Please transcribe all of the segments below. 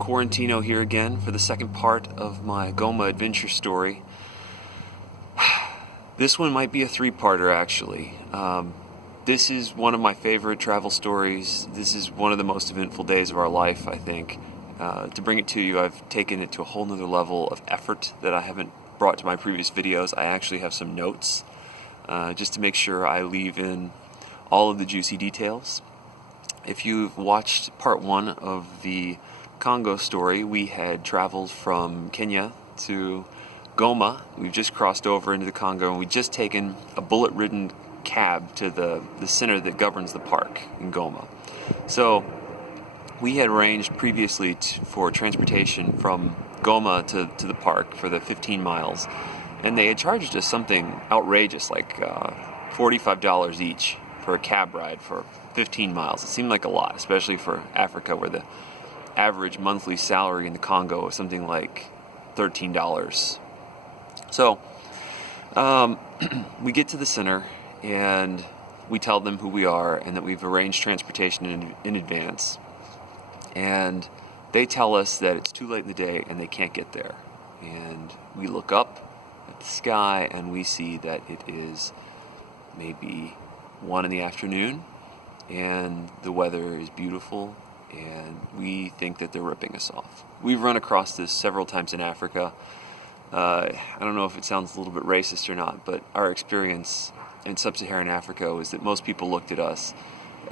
Quarantino here again for the second part of my Goma adventure story. This one might be a three-parter, actually. This is one of my favorite travel stories. This is one of the most eventful days of our life, I think. To bring it to you, I've taken it to a whole nother level of effort that I haven't brought to my previous videos. I actually have some notes just to make sure I leave in all of the juicy details. If you've watched part one of the Congo story, we had traveled from Kenya to Goma. We've just crossed over into the Congo, and we've just taken a bullet-ridden cab to the center that governs the park in Goma. So we had arranged previously for transportation from Goma to the park for the 15 miles, and they had charged us something outrageous, like $45 each for a cab ride for 15 miles. It seemed like a lot, especially for Africa, where the average monthly salary in the Congo is something like $13. So we get to the center and we tell them who we are and that we've arranged transportation in advance. And they tell us that it's too late in the day and they can't get there. And we look up at the sky and we see that it is maybe 1 in the afternoon and the weather is beautiful, and we think that they're ripping us off. We've run across this several times in Africa. I don't know if it sounds a little bit racist or not, but our experience in sub-Saharan Africa was that most people looked at us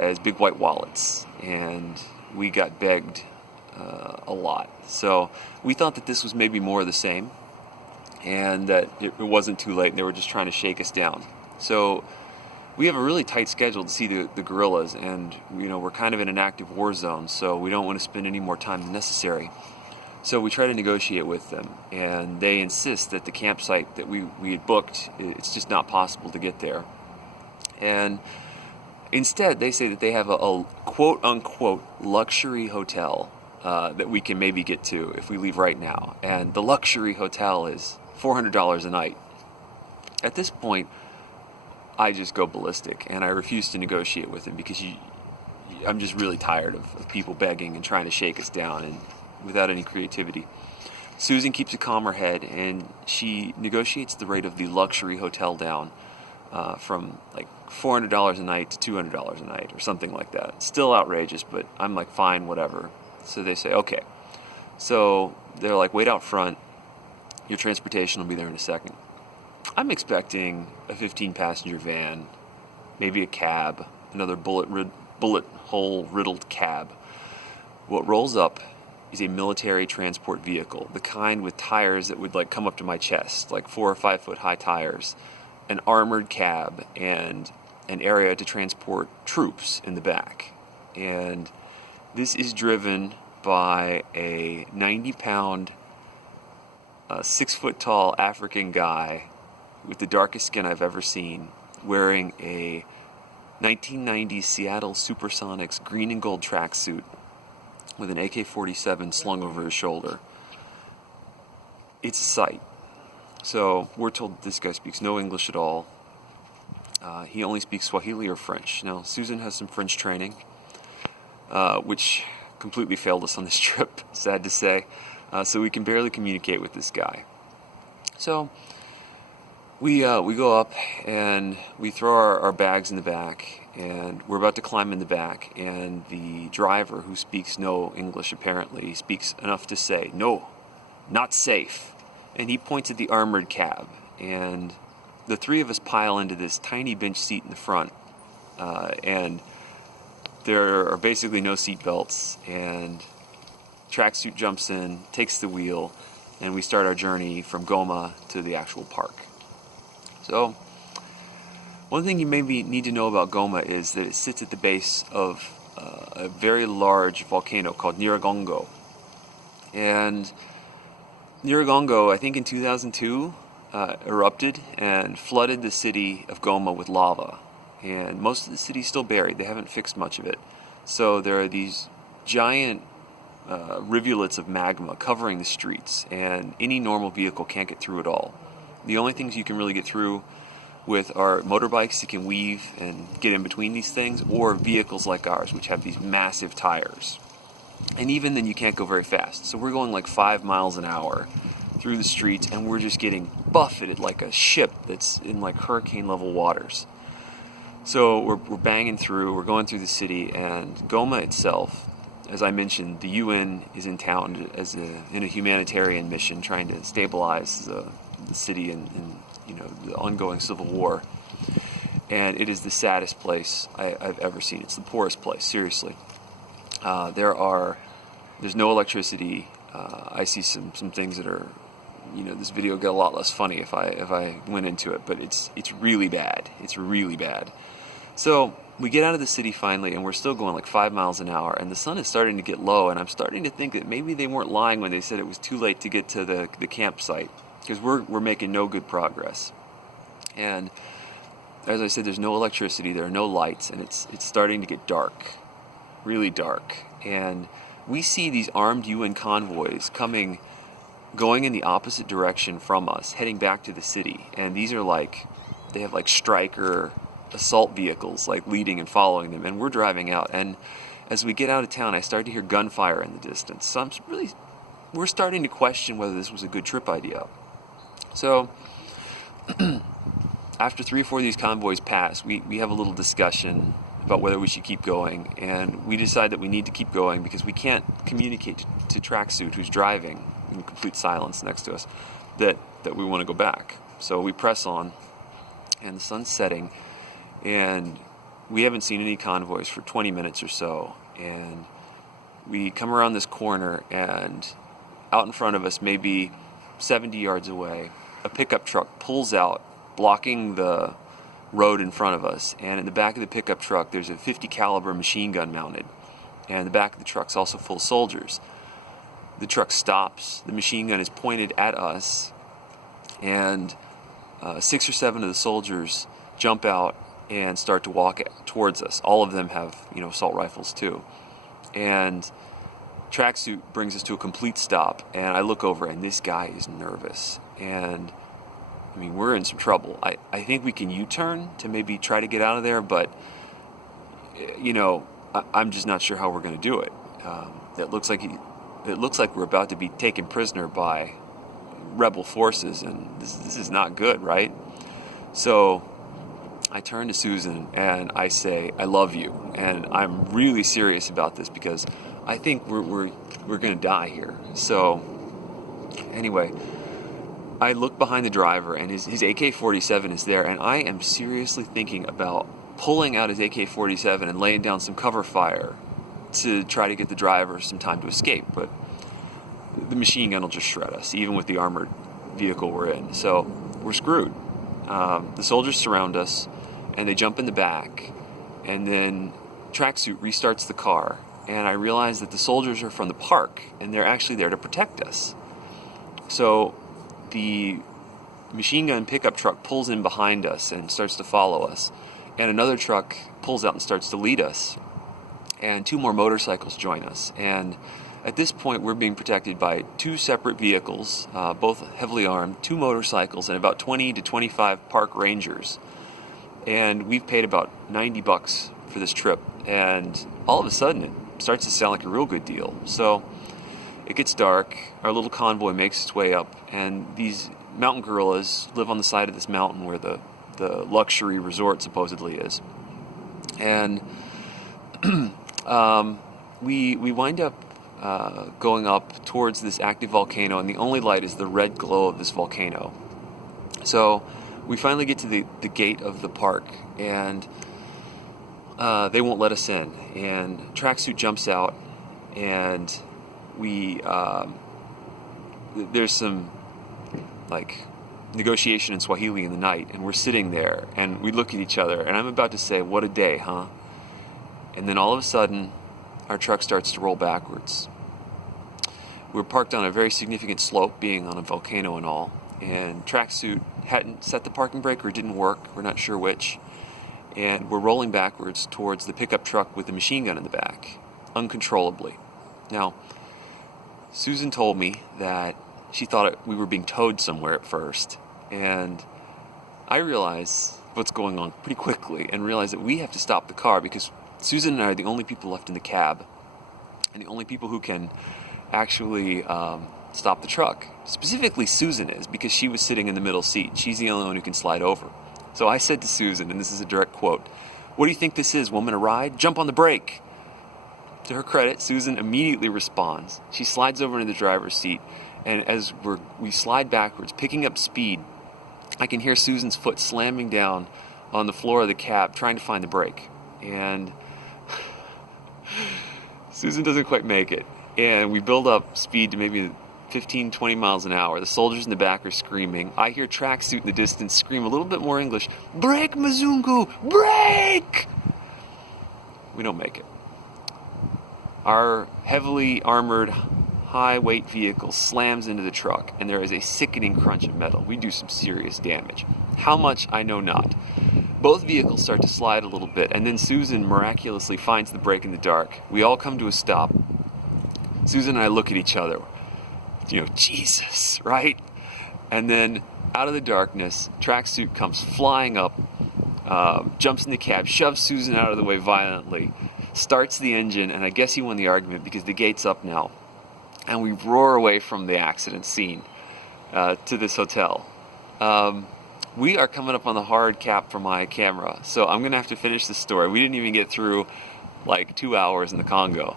as big white wallets, and we got begged a lot. So we thought that this was maybe more of the same, and that it wasn't too late and they were just trying to shake us down. So we have a really tight schedule to see the guerrillas, and we're kind of in an active war zone, so we don't want to spend any more time than necessary. So we try to negotiate with them, and they insist that the campsite that we had booked, it's just not possible to get there. And instead, they say that they have a quote-unquote luxury hotel that we can maybe get to if we leave right now. And the luxury hotel is $400 a night. At this point, I just go ballistic, and I refuse to negotiate with him because I'm just really tired of people begging and trying to shake us down and without any creativity. Susan keeps a calmer head, and she negotiates the rate of the luxury hotel down from like $400 a night to $200 a night or something like that. Still outrageous, but I'm like, fine, whatever. So they say, okay. So they're like, wait out front. Your transportation will be there in a second. I'm expecting a 15-passenger van, maybe a cab, another bullet hole riddled cab. What rolls up is a military transport vehicle, the kind with tires that would like come up to my chest, like 4 or 5 foot high tires, an armored cab, and an area to transport troops in the back. And this is driven by a 90-pound, 6-foot-tall African guy with the darkest skin I've ever seen, wearing a 1990 Seattle Supersonics green and gold tracksuit with an AK-47 slung over his shoulder. It's a sight. So we're told that this guy speaks no English at all. He only speaks Swahili or French. Now, Susan has some French training, which completely failed us on this trip, sad to say. So we can barely communicate with this guy. So we go up and we throw our bags in the back, and we're about to climb in the back, and the driver, who speaks no English apparently, speaks enough to say, "No, not safe." And he points at the armored cab, and the three of us pile into this tiny bench seat in the front, and there are basically no seat belts, and tracksuit jumps in, takes the wheel, and we start our journey from Goma to the actual park. So, one thing you maybe need to know about Goma is that it sits at the base of a very large volcano called Nyiragongo. And Nyiragongo, I think in 2002, erupted and flooded the city of Goma with lava. And most of the city is still buried. They haven't fixed much of it. So there are these giant rivulets of magma covering the streets, and any normal vehicle can't get through at all. The only things you can really get through with are motorbikes that can weave and get in between these things, or vehicles like ours, which have these massive tires. And even then you can't go very fast. So we're going like 5 miles an hour through the streets, and we're just getting buffeted like a ship that's in like hurricane level waters. So we're banging through, we're going through the city, and Goma itself, as I mentioned, the UN is in town in a humanitarian mission trying to stabilize the city in the ongoing civil war. And it is the saddest place I've ever seen. It's the poorest place, seriously. There's no electricity. I see some things that are, this video would get a lot less funny if I went into it, but it's really bad. It's really bad. So we get out of the city finally, and we're still going like 5 miles an hour, and the sun is starting to get low, and I'm starting to think that maybe they weren't lying when they said it was too late to get to the campsite, because we're making no good progress. And as I said, there's no electricity, there are no lights, and it's starting to get dark, really dark. And we see these armed UN convoys going in the opposite direction from us, heading back to the city. And these are they have like Stryker assault vehicles like leading and following them, and we're driving out. And as we get out of town, I start to hear gunfire in the distance. So we're starting to question whether this was a good trip idea. So after 3 or 4 of these convoys pass, we have a little discussion about whether we should keep going, and we decide that we need to keep going because we can't communicate to Tracksuit, who's driving in complete silence next to us, that we want to go back. So we press on, and the sun's setting, and we haven't seen any convoys for 20 minutes or so, and we come around this corner, and out in front of us, maybe 70 yards away, a pickup truck pulls out, blocking the road in front of us, and in the back of the pickup truck there's a .50 caliber machine gun mounted, and the back of the truck's also full of soldiers. The truck stops, the machine gun is pointed at us, and 6 or 7 of the soldiers jump out and start to walk towards us. All of them have assault rifles too, and Tracksuit brings us to a complete stop, and I look over, and this guy is nervous, and I mean, we're in some trouble. I think we can U-turn to maybe try to get out of there, but I'm just not sure how we're going to do it. It looks like we're about to be taken prisoner by rebel forces, and this is not good, right? So I turn to Susan and I say, "I love you," and I'm really serious about this because I think we're going to die here. So anyway, I look behind the driver, and his AK-47 is there, and I am seriously thinking about pulling out his AK-47 and laying down some cover fire to try to get the driver some time to escape, but the machine gun will just shred us, even with the armored vehicle we're in. So we're screwed. The soldiers surround us, and they jump in the back, and then Tracksuit restarts the car, and I realize that the soldiers are from the park, and they're actually there to protect us. So the machine gun pickup truck pulls in behind us and starts to follow us, and another truck pulls out and starts to lead us, and 2 more motorcycles join us, and at this point we're being protected by 2 separate vehicles, both heavily armed, 2 motorcycles, and about 20 to 25 park rangers, and we've paid about $90 for this trip, and all of a sudden it starts to sound like a real good deal. So it gets dark, our little convoy makes its way up, and these mountain gorillas live on the side of this mountain where the luxury resort supposedly is. And we wind up going up towards this active volcano, and the only light is the red glow of this volcano. So we finally get to the gate of the park, and they won't let us in. And Tracksuit jumps out, and there's some negotiation in Swahili in the night, and we're sitting there and we look at each other, and I'm about to say, "What a day, huh?" And then all of a sudden our truck starts to roll backwards. We're parked on a very significant slope, being on a volcano and all, and Tracksuit hadn't set the parking brake, or it didn't work, we're not sure which, and we're rolling backwards towards the pickup truck with the machine gun in the back, uncontrollably. Now, Susan told me that she thought we were being towed somewhere at first, and I realized what's going on pretty quickly and realized that we have to stop the car because Susan and I are the only people left in the cab, And the only people who can actually stop the truck, specifically Susan is, because she was sitting in the middle seat. She's the only one who can slide over. So I said to Susan, and this is a direct quote, "What do you think this is, woman, a ride? Jump on the brake." To her credit, Susan immediately responds. She slides over into the driver's seat, and as we slide backwards, picking up speed, I can hear Susan's foot slamming down on the floor of the cab, trying to find the brake. And Susan doesn't quite make it. And we build up speed to maybe 15, 20 miles an hour. The soldiers in the back are screaming. I hear Tracksuit in the distance scream a little bit more English, "Brake, Mzungu! Brake!" We don't make it. Our heavily armored, high-weight vehicle slams into the truck, and there is a sickening crunch of metal. We do some serious damage. How much, I know not. Both vehicles start to slide a little bit, and then Susan miraculously finds the brake in the dark. We all come to a stop. Susan and I look at each other. Jesus, right? And then out of the darkness, Tracksuit comes flying up, jumps in the cab, shoves Susan out of the way violently, starts the engine, and I guess he won the argument because the gate's up now. And we roar away from the accident scene to this hotel. We are coming up on the hard cap for my camera, so I'm going to have to finish the story. We didn't even get through like 2 hours in the Congo.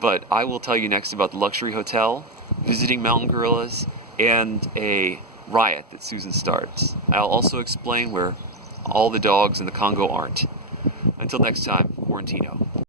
But I will tell you next about the luxury hotel, visiting mountain gorillas, and a riot that Susan starts. I'll also explain where all the dogs in the Congo aren't. Until next time, Quarantino.